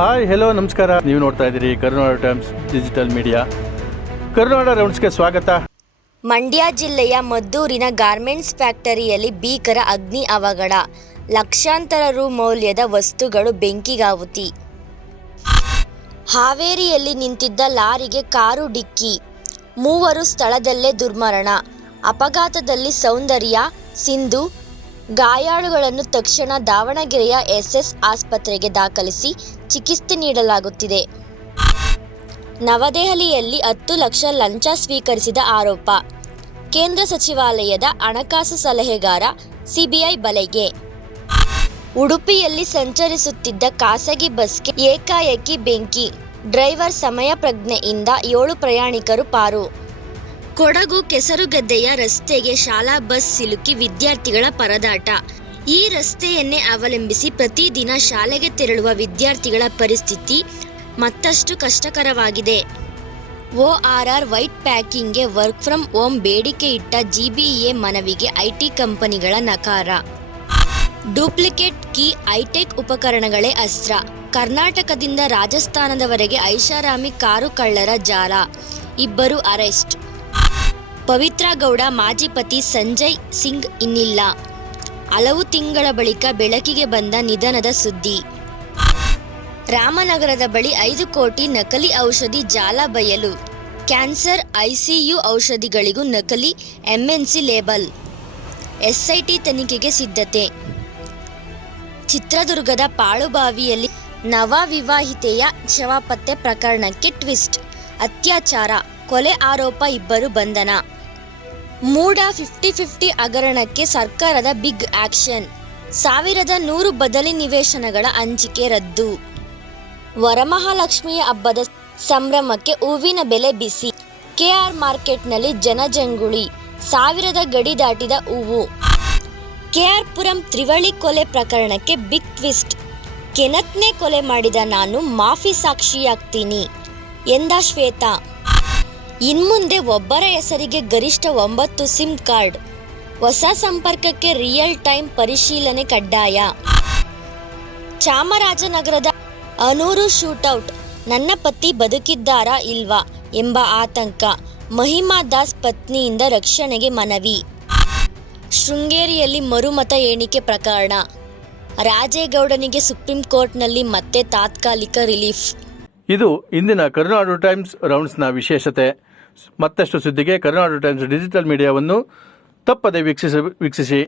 Hi hello ನಮಸ್ಕಾರ. ನೀವು ನೋಡ್ತಾ ಇದ್ದೀರಿ ಕರುನಾಡ ಟೈಮ್ಸ್ ಡಿಜಿಟಲ್ ಮೀಡಿಯಾ. ಕರುನಾಡ ರೌಂಡ್ಸ್ಗೆ ಸ್ವಾಗತ. ಮಂಡ್ಯ ಜಿಲ್ಲೆಯ ಮದ್ದೂರಿನ ಗಾರ್ಮೆಂಟ್ಸ್ ಫ್ಯಾಕ್ಟರಿಯಲ್ಲಿ ಭೀಕರ ಅಗ್ನಿ ಅವಘಡ, ಲಕ್ಷಾಂತರ ರು ಮೌಲ್ಯದ ವಸ್ತುಗಳು ಬೆಂಕಿಗಾಹುತಿ. ಹಾವೇರಿಯಲ್ಲಿ ನಿಂತಿದ್ದ ಲಾರಿಗೆ ಕಾರು ಡಿಕ್ಕಿ, 3 ಸ್ಥಳದಲ್ಲೇ ದುರ್ಮರಣ. ಅಪಘಾತದಲ್ಲಿ ಸೌಂದರ್ಯ, ಸಿಂಧು ಗಾಯಾಳುಗಳನ್ನು ತಕ್ಷಣ ದಾವಣಗೆರೆಯ ಎಸ್ಎಸ್ ಆಸ್ಪತ್ರೆಗೆ ದಾಖಲಿಸಿ ಚಿಕಿತ್ಸೆ ನೀಡಲಾಗುತ್ತಿದೆ. ನವದೆಹಲಿಯಲ್ಲಿ 10 ಲಕ್ಷ ಲಂಚ ಸ್ವೀಕರಿಸಿದ ಆರೋಪ, ಕೇಂದ್ರ ಸಚಿವಾಲಯದ ಹಣಕಾಸು ಸಲಹೆಗಾರ ಸಿಬಿಐ ಬಲೆಗೆ. ಉಡುಪಿಯಲ್ಲಿ ಸಂಚರಿಸುತ್ತಿದ್ದ ಖಾಸಗಿ ಬಸ್ಗೆ ಏಕಾಏಕಿ ಬೆಂಕಿ, ಡ್ರೈವರ್ ಸಮಯ ಪ್ರಜ್ಞೆಯಿಂದ 7 ಪ್ರಯಾಣಿಕರು ಪಾರು. ಕೊಡಗು ಕೆಸರುಗದ್ದೆಯ ರಸ್ತೆಗೆ ಶಾಲಾ ಬಸ್ ಸಿಲುಕಿ ವಿದ್ಯಾರ್ಥಿಗಳ ಪರದಾಟ. ಈ ರಸ್ತೆಯನ್ನೇ ಅವಲಂಬಿಸಿ ಪ್ರತಿದಿನ ಶಾಲೆಗೆ ತೆರಳುವ ವಿದ್ಯಾರ್ಥಿಗಳ ಪರಿಸ್ಥಿತಿ ಮತ್ತಷ್ಟು ಕಷ್ಟಕರವಾಗಿದೆ. ORR ವೈಟ್ ಪ್ಯಾಕಿಂಗ್ಗೆ ವರ್ಕ್ ಫ್ರಮ್ ಹೋಮ್ ಬೇಡಿಕೆ ಇಟ್ಟ GBA ಮನವಿಗೆ ಐಟಿ ಕಂಪನಿಗಳ ನಕಾರ. ಡೂಪ್ಲಿಕೇಟ್ ಕೀ, ಹೈಟೆಕ್ ಉಪಕರಣಗಳೇ ಅಸ್ತ್ರ. ಕರ್ನಾಟಕದಿಂದ ರಾಜಸ್ಥಾನದವರೆಗೆ ಐಷಾರಾಮಿ ಕಾರು ಕಳ್ಳರ ಜಾಲ, 2 ಅರೆಸ್ಟ್. ಪವಿತ್ರ ಗೌಡ ಮಾಜಿ ಪತಿ ಸಂಜಯ್ ಸಿಂಗ್ ಇನ್ನಿಲ್ಲ, ಹಲವು ತಿಂಗಳ ಬಳಿಕ ಬೆಳಕಿಗೆ ಬಂದ ನಿಧನದ ಸುದ್ದಿ. ರಾಮನಗರದ ಬಳಿ 5 ಕೋಟಿ ನಕಲಿ ಔಷಧಿ ಜಾಲ ಬಯಲು. ಕ್ಯಾನ್ಸರ್ ICU ಔಷಧಿಗಳಿಗೂ ನಕಲಿ MNC ಲೇಬಲ್. SIT ತನಿಖೆಗೆ ಸಿದ್ಧತೆ. ಚಿತ್ರದುರ್ಗದ ಪಾಳುಬಾವಿಯಲ್ಲಿ ನವ ವಿವಾಹಿತೆಯ ಶವ ಪತ್ತೆ ಪ್ರಕರಣಕ್ಕೆ ಟ್ವಿಸ್ಟ್. ಅತ್ಯಾಚಾರ, ಕೊಲೆ ಆರೋಪ, 2 ಬಂಧನ. ಮೂಡ 50-50 ಹಗರಣಕ್ಕೆ ಸರ್ಕಾರದ ಬಿಗ್ ಆಕ್ಷನ್. 1100 ಬದಲಿ ನಿವೇಶನಗಳ ಹಂಚಿಕೆ ರದ್ದು. ವರಮಹಾಲಕ್ಷ್ಮಿಯ ಹಬ್ಬದ ಸಂಭ್ರಮಕ್ಕೆ ಹೂವಿನ ಬೆಲೆ ಬಿಸಿ. KR ಮಾರ್ಕೆಟ್ನಲ್ಲಿ ಜನಜಂಗುಳಿ, 1000 ಗಡಿ ದಾಟಿದ ಹೂವು. KR ಪುರಂ ತ್ರಿವಳಿ ಕೊಲೆ ಪ್ರಕರಣಕ್ಕೆ ಬಿಗ್ ಟ್ವಿಸ್ಟ್. ಕೆನತ್ನೇ ಕೊಲೆ ಮಾಡಿದ ನಾನು ಮಾಫಿ ಸಾಕ್ಷಿಯಾಗ್ತೀನಿ ಎಂದ ಶ್ವೇತಾ. ಇನ್ಮುಂದೆ ಒಬ್ಬರ ಹೆಸರಿಗೆ ಗರಿಷ್ಠ 9 ಸಿಮ್ ಕಾರ್ಡ್. ಹೊಸ ಸಂಪರ್ಕಕ್ಕೆ ರಿಯಲ್ ಟೈಮ್ ಪರಿಶೀಲನೆ ಕಡ್ಡಾಯ. ಚಾಮರಾಜನಗರದ ಅನೂರು ಶೂಟೌಟ್, ನನ್ನ ಪತಿ ಬದುಕಿದ್ದಾರಾ ಇಲ್ವಾ ಎಂಬ ಆತಂಕ. ಮಹಿಮಾ ದಾಸ್ ಪತ್ನಿಯಿಂದ ರಕ್ಷಣೆಗೆ ಮನವಿ. ಶೃಂಗೇರಿಯಲ್ಲಿ ಮರುಮತ ಎಣಿಕೆ ಪ್ರಕರಣ, ರಾಜೇಗೌಡನಿಗೆ ಸುಪ್ರೀಂ ಕೋರ್ಟ್ನಲ್ಲಿ ಮತ್ತೆ ತಾತ್ಕಾಲಿಕ ರಿಲೀಫ್. ಇದು ಇಂದಿನ ಕರುನಾಡು ಟೈಮ್ಸ್ ರೌಂಡ್ಸ್ನ ವಿಶೇಷತೆ. ಮತ್ತಷ್ಟು ಸುದ್ದಿಗೆ ಕರುನಾಡು ಟೈಮ್ಸ್ ಡಿಜಿಟಲ್ ಮೀಡಿಯಾವನ್ನು ತಪ್ಪದೆ ವೀಕ್ಷಿಸಿ.